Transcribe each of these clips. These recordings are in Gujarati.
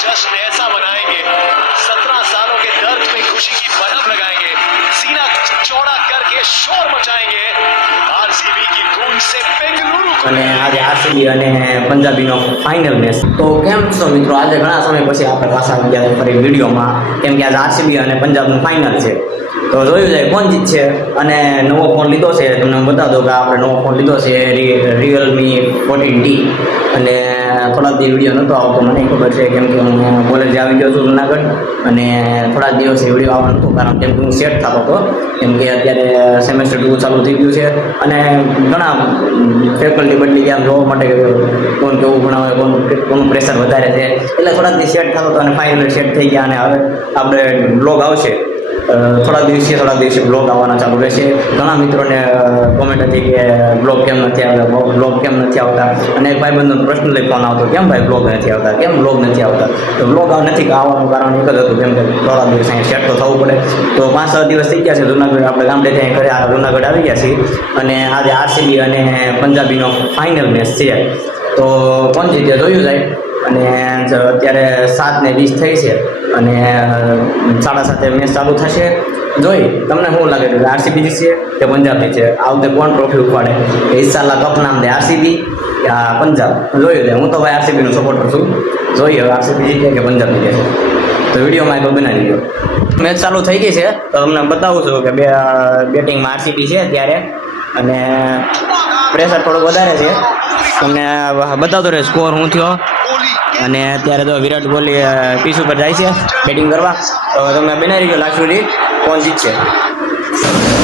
जश्न ऐसा मनाएंगे, 17 सालों के दर्द में खुशी की मरहम लगाएंगे, सीना चौड़ा करके शोर मचाएंगे, आरसीबी की गूंज से बेंगलुरु અને આજે આરસીબી અને પંજાબીનો ફાઇનલ મેચ. તો કેમ છો મિત્રો? આજે ઘણા સમય પછી આપણે પાછા આવી ગયા ફરી વિડીયોમાં, કેમ કે આજે આરસીબી અને પંજાબનું ફાઇનલ છે. તો જોયું જાય કોણ જીતશે. અને નવો ફોન લીધો છે, તમને હું બતાવી દઉં કે આપણે નવો ફોન લીધો છે રિયલમી 14T. અને થોડાક દિવસ વિડીયો નહોતો આવતો, મને ખબર છે, કેમ કે હું કોલેજે આવી ગયો છું જુનાગઢ, અને થોડાક દિવસે વિડીયો આવવાનો હતો, કારણ કે હું સેટ થતો હતો, કેમ કે અત્યારે સેમેસ્ટર 2 ચાલુ થઈ ગયું છે અને ઘણા ફેકલ્ટી બદલી ગયા જોવા માટે કોણ કેવું ભણાવે, કોનું પ્રેશર વધારે છે, એટલે થોડાક દિવસ સેટ થતો હતો અને ફાઇનલી સેટ થઈ ગયા. અને હવે આપણે બ્લોગ આવશે થોડા દિવસે બ્લોગ આવવાના ચાલુ રહેશે. ઘણા મિત્રોને કોમેન્ટ હતી કે બ્લોગ કેમ નથી આવતા, અને એક ભાઈબંધનો પર્સનલી ફોન આવતો, કેમ ભાઈ બ્લોગ નથી આવતા, તો બ્લોગ નથી આવવાનું કારણ એક જ હતું, કેમ કે થોડા દિવસ અહીંયા સેટ તો થવું પડે. તો 5-6 દિવસ થઈ ગયા છે જુનાગઢ, આપણે ગામડે ત્યાં ઘરે જુનાગઢ આવી ગયા છીએ, અને આજે આરસીબી અને પંજાબીનો ફાઇનલ મેચ છે. તો કોણ જીતે જોયું જાય. અને અત્યારે 7:20 થઈ છે અને 7:30 મેચ ચાલુ થશે. જોઈ તમને શું લાગે છે, આરસીબી જીતશે કે પંજાબ જીતશે? આ વખતે કોણ ટ્રોફી ઉપાડે? ઇન્શાલ્લાહ કપ નામ દે આરસીબી યા પંજાબ? જોયું છે. હું તો ભાઈ આરસીબીનો સપોર્ટર છું. જોઈએ હવે આરસીબી જીતે કે પંજાબ જીતે છે. તો વિડીયોમાં એક બનાવી ગયો. મેચ ચાલુ થઈ ગઈ છે, તો તમને બતાવું છું કે બેટિંગમાં આરસીબી છે ત્યારે, અને પ્રેશર થોડું વધારે છે. તમને બતાવતો રહે સ્કોર શું થયો. અને અત્યારે તો વિરાટ કોહલી પીચ ઉપર જાય છે બેટિંગ કરવા. તો તમે બનાવી ગયો લાસ્ટ સુધી કોણ જીતશે.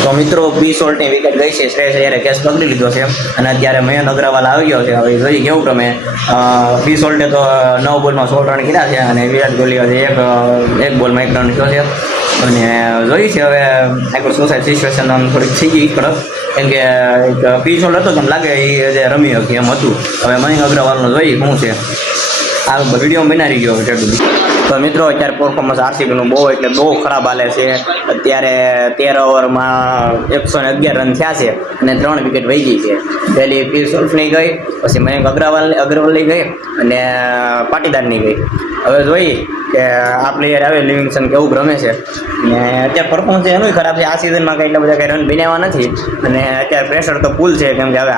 તો મિત્રો પી-સોલ્ટની વિકેટ ગઈ છે, શ્રેયસ અય્યરે કેચ પકડી લીધો છે, અને અત્યારે મયંક અગ્રવાલ આવી ગયો છે. હવે જોઈએ કેવું રમે. પી-સોલ્ટે તો 9 બોલમાં 16 રન કર્યા છે, અને વિરાટ કોહલી હજી એક બોલમાં 1 રન થયો છે. અને જોઈ છે હવે આગળ શું થાય. સિચ્યુએશન થોડીક થઈ ગઈ કડક, કેમ કે પી-સોલ્ટ હતો પણ લાગે એ જે રમી હતી એમ હતું. હવે મયંક અગ્રવાલનો જોઈએ શું છે. આ વિડીયો બનાવી ગયો છે. તો મિત્રો અત્યારે પરફોર્મન્સ આરસીબીનું બહુ એટલે બહુ ખરાબ હાલે છે. અત્યારે 13 ઓવરમાં 111 રન થયા છે અને 3 વિકેટ વહી ગઈ છે. પહેલી પી-સોલ્ટની ગઈ, પછી મયંક અગ્રવાલની ગઈ, અને પાટીદારની ગઈ. હવે જોઈએ કે આ પ્લેયર આવે લિવિંગસ્ટન કેવું રમે છે. અને અત્યારે પરફોર્મન્સ એનું ખરાબ છે. આ સિઝનમાં કંઈ એટલા બધા કંઈ રન બનાવવા નથી, અને અત્યારે પ્રેશર તો ફૂલ છે, કેમ કે હવે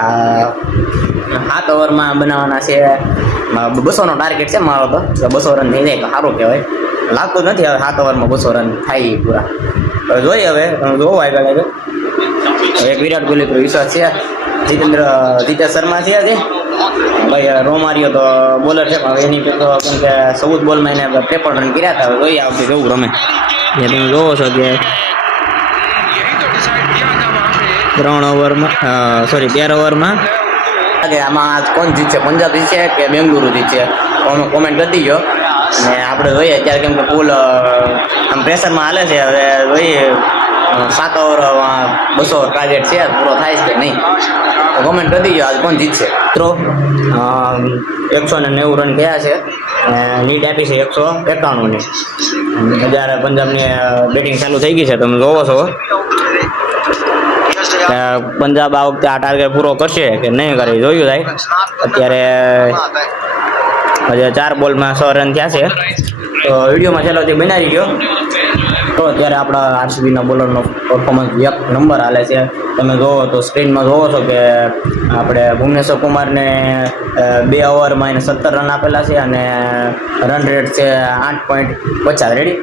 7 ઓવરમાં બનાવવાના છે. 200નો ટાર્ગેટ છે મારો, તો 200 રન થઈ જાય તો સારું કહેવાય. લાગતું નથી હવે 7 ઓવરમાં 200 રન થાય પૂરા. હવે જોઈએ હવે જોવો આગળ. એક વિરાટ કોહલી પર વિશ્વાસ છે. જીતેશ શર્મા છે આજે ભાઈ. રોમારિયો તો બોલર છે, પણ એની તો કેમ કે 14 બોલમાં એને 53 રન કર્યા હતા. હવે જોઈએ આવતી કેવું રમે. એ તમે જોવો છો કે 13 ઓવરમાં આમાં કોણ જીતશે, પંજાબ જીતશે કે બેંગલુરુ જીતશે? કોમેન્ટ કરી દીજો. અને આપણે જોઈએ અત્યારે, કેમ કે ફૂલ આમ પ્રેશરમાં હાલે છે. હવે જોઈએ 7 ઓવરમાં 200 ટાર્ગેટ છે, પૂરો થાય છે કે નહીં? તો કોમેન્ટ કરી દીજો આજ કોણ જીતશે. મિત્રો 190 રન ગયા છે, લીડ આપી છે 191ની. જ્યારે પંજાબની બેટિંગ ચાલુ થઈ ગઈ છે, તમે જોવો છો. પંજાબ આ વખતે આ ટાર્ગેટ પૂરો કરશે કે નહીં કરે જોયું થાય. અત્યારે હજી 4 બોલમાં 6 રન થયા છે. તો વિડીયોમાં ચાલો તે બનાવી ગયો. તો અત્યારે આપણા આરસીબીના બોલરનો પરફોર્મન્સ 1 નંબર હાલે છે. તમે જોવો તો સ્ક્રીનમાં જોવો છો કે આપણે ભુવનેશ્વર કુમારને 2 ઓવરમાં એને 17 રન આપેલા છે, અને રન રેટ છે 8.50 રેડી.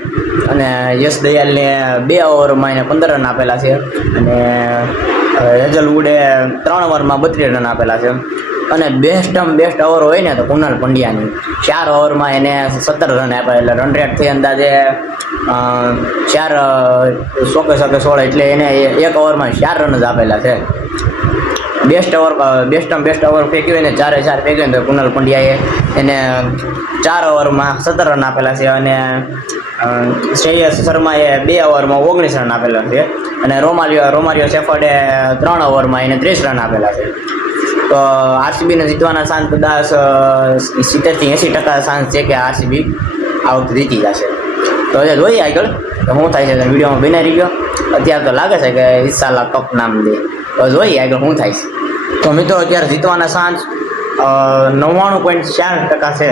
અને યશ દયાલને 2 ઓવરમાં એને 15 રન આપેલા છે, અને હેઝલવુડે 3 ઓવરમાં 32 રન આપેલા છે. અને બેસ્ટ ઓવર હોય ને તો કુનાલ પંડ્યાની 4 ઓવરમાં એને 17 રન આપ્યા, એટલે રન રેટ થઈ અંદાજે 4 16 એટલે એને 1 ઓવરમાં 4 રન જ આપેલા છે. બેસ્ટ ઓવર ફેંક્યું એને 4 ફેંક્યું તો કુનાલ પંડ્યાએ એને 4 ઓવરમાં 17 રન આપેલા છે, અને શ્રેયસ શર્માએ 2 ઓવરમાં 19 રન આપેલા છે, અને રોમારિયો સેફર્ડે 3 ઓવરમાં એને 30 રન આપેલા છે. તો આરસીબીને જીતવાના ચાન્સ કદાચ 70-80% ચાન્સ છે કે આરસીબી આ વખતે જીતી જશે. તો હવે જોઈએ આગળ તો શું થાય છે. વિડીયોમાં બનાવી ગયો. અત્યારે તો લાગે છે કે ઇન્શાલ્લાહ કપ નામ દે. તો જોઈએ આગળ શું થાય છે. તો મિત્રો અત્યારે જીતવાના ચાન્સ 99.4% છે.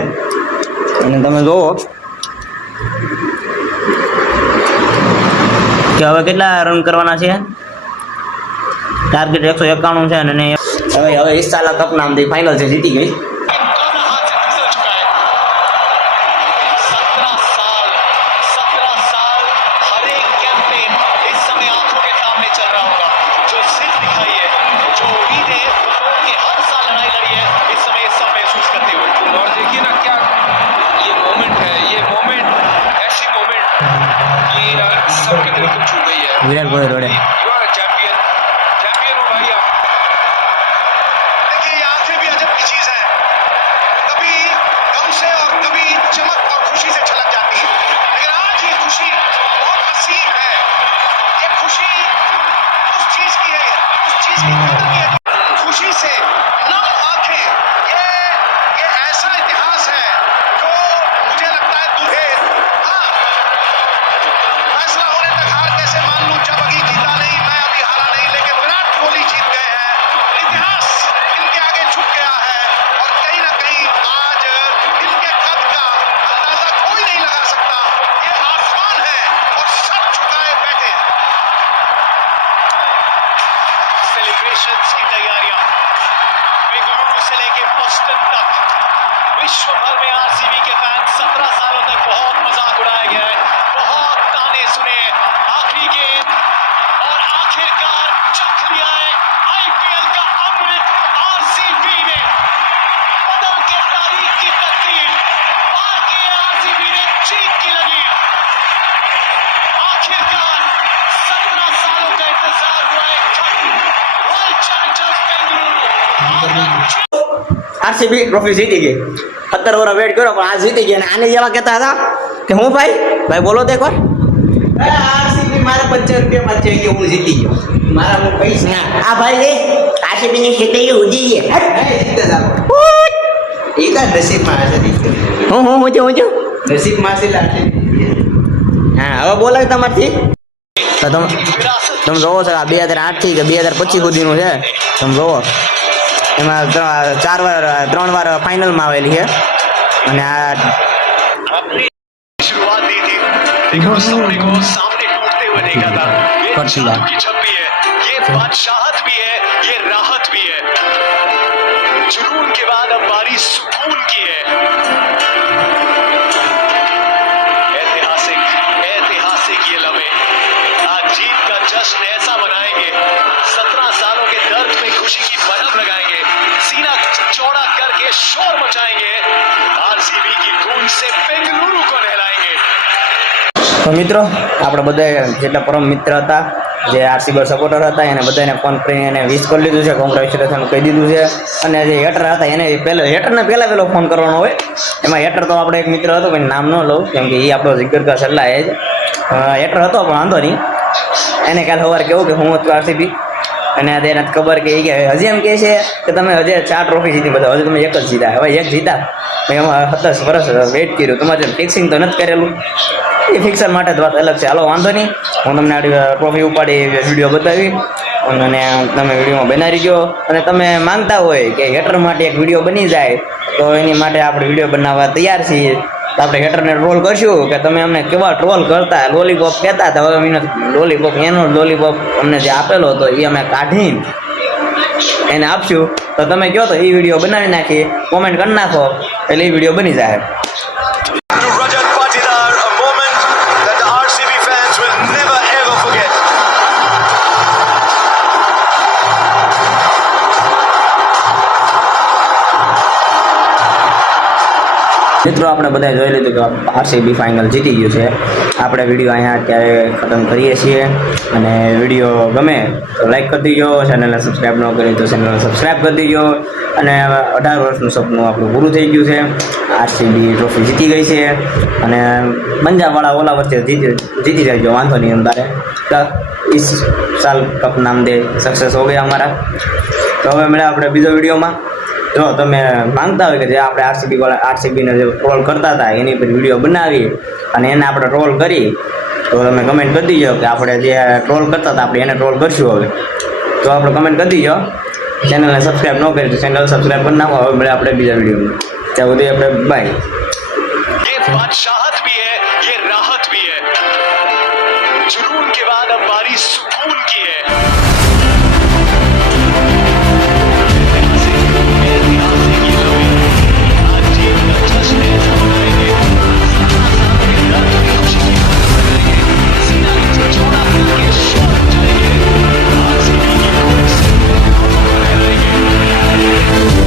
અને તમે જોવો કે હવે કેટલા રન કરવાના છે. ટાર્ગેટ 191 છે અને હવે ઇસ્સાલા કપ નામથી ફાઇનલ છે, જીતી ગઈ. विराट कोहली रोड़े की तैयारियां बेंगलुरु से लेके बोस्टन तक विश्व भर में आरसीबी के फैन 17 सालों तक बहुत मजाक उड़ाया गया है, बहुत ताने सुने हैं. आखिरी गेंद और आखिरकार चख लिया है आईपीएल का अमृत. आरसीबी ने बदल के तारीख की तकदीर, पार के आरसीबी ने जीत की लगी. आखिरकार 17 सालों का इंतजार हुआ है खत्म. World Challengers Bengaluru RCB trophy जीती गई. 17 વર્ષ વેટ કર્યો પણ આ જીતી ગઈ. અને આને જેવા કહેતા હતા કે હું ભાઈ બોલો તો એકવાર. આરસીબી મારા 50 રૂપિયા છે કે હું જીતી ગયો, મારા હું પૈસા આ ભાઈ આરસીબી ની ખેતી ઉજી ગઈ. એ તો નસીબમાં હશે. હું નસીબમાં છે. હા હવે બોલાય તમારથી તો તમે જોવો છો આ 2008 થી કે 2025 સુધીનું છે. તમે જોવો એમાં 3 વાર ફાઇનલમાં આવેલી છે. અને આ अपनी शुरुआत दी थी लेकिन उस सपने को सामने टूटते हुए देखा था. ये जादू की छप्पी है, ये बादशाहत भी है, ये राहत भी है. जुनून के बाद अब बारी सुकून की है. ऐतिहासिक ऐतिहासिक ये लम्हे आज जीत का जश्न ऐसा मनाएंगे. 17 सालों के दर्द में खुशी की बलम लगाएंगे, सीना चौड़ा करके शोर मचाएंगे. आरसीबी की गूंज से बेंगलुरु को नहलाएंगे. તો મિત્રો આપણે બધા જેટલા પરમ મિત્ર હતા, જે આરસીબી સપોર્ટર હતા, એને બધાને ફોન કરીને એને વિશ કરી લીધું છે, કોંગ્રેચ્યુલેશન કહી દીધું છે. અને જે હેટર હતા એને પહેલો ફોન કરવાનો હોય. એમાં હેટર તો આપણે એક મિત્ર હતો પણ નામ ન લઉં કેમ કે એ આપણો જિગર કા સલ્લા એ જ હેટર હતો પણ વાંધો નહીં. એને કાલે સવારે કેવું કે હું હતું આરસીબી અને એને ખબર કે હજી એમ કહે છે કે તમે હજી 4 ટ્રોફી જીતી, બધા હજી તમે એક જ જીતા. હવે એક જીતા એમાં 17 વર્ષ વેઇટ કર્યું, તમારે ફિક્સિંગ તો નથી કરેલું. એ ફિક્સર માટે જ વાત અલગ છે. હાલો વાંધો નહીં, હું તમને આ ટ્રોફી ઉપાડી વિડીયો બતાવી અને તમે વિડીયોમાં બનાવી ગયો. અને તમે માંગતા હોય કે હેટર માટે એક વિડીયો બની જાય તો એની માટે આપણે વિડીયો બનાવવા તૈયાર છીએ. તો આપણે હેટરને ટ્રોલ કરશું કે તમે અમને કેવા ટ્રોલ કરતા, લોલીપોપ કહેતા હતા, હવે અમને લોલીપોપ એનો લોલીપોપ અમને જે આપેલો હતો એ અમે કાઢીને એને આપશું. તો તમે કહો તો એ વિડીયો બનાવી નાખીએ, કોમેન્ટ કરી નાખો એટલે એ વિડીયો બની જાય. Rajat Patidar, a moment that the RCB fans will never ever forget. મિત્રો આપણે બધા જોઈ લીધું કે આરસીબી ફાઇનલ જીતી ગયું છે. આપણે વિડીયો અહીંયા અત્યારે ખતમ કરીએ છીએ. અને વિડીયો ગમે તો લાઈક કરી દીજો, ચેનલને સબસ્ક્રાઈબ ન કરી તો ચેનલને સબસ્ક્રાઈબ કરી દીજો. અને 18 વર્ષનું સપનું આપણું પૂરું થઈ ગયું છે. આરસીબી ટ્રોફી જીતી ગઈ છે અને પંજાબવાળા ઓલા વચ્ચે જીતી જાય વાંધો નહીં. અમારે इस साल कप नाम दे सक्सेस हो गया हमारा. तो હવે મળ્યા આપણે બીજો વિડીયોમાં. જો તમે માંગતા હોય કે જે આપણે આરસીબીને જે ટ્રોલ કરતા હતા એની પર વિડીયો બનાવી અને એને આપણે ટ્રોલ કરી તો તમે કમેન્ટ કરી દીજો કે આપણે જે ટ્રોલ કરતા હતા આપણે એને ટ્રોલ કરશું. હવે તો આપણે કમેન્ટ કરી દીજો. ચેનલને સબસ્ક્રાઈબ ન કરી તો ચેનલ સબસ્ક્રાઈબ કરી નાખો. હવે મળ્યા આપણે બીજા વિડીયોમાં. ત્યાં સુધી આપણે બાય. बादशाह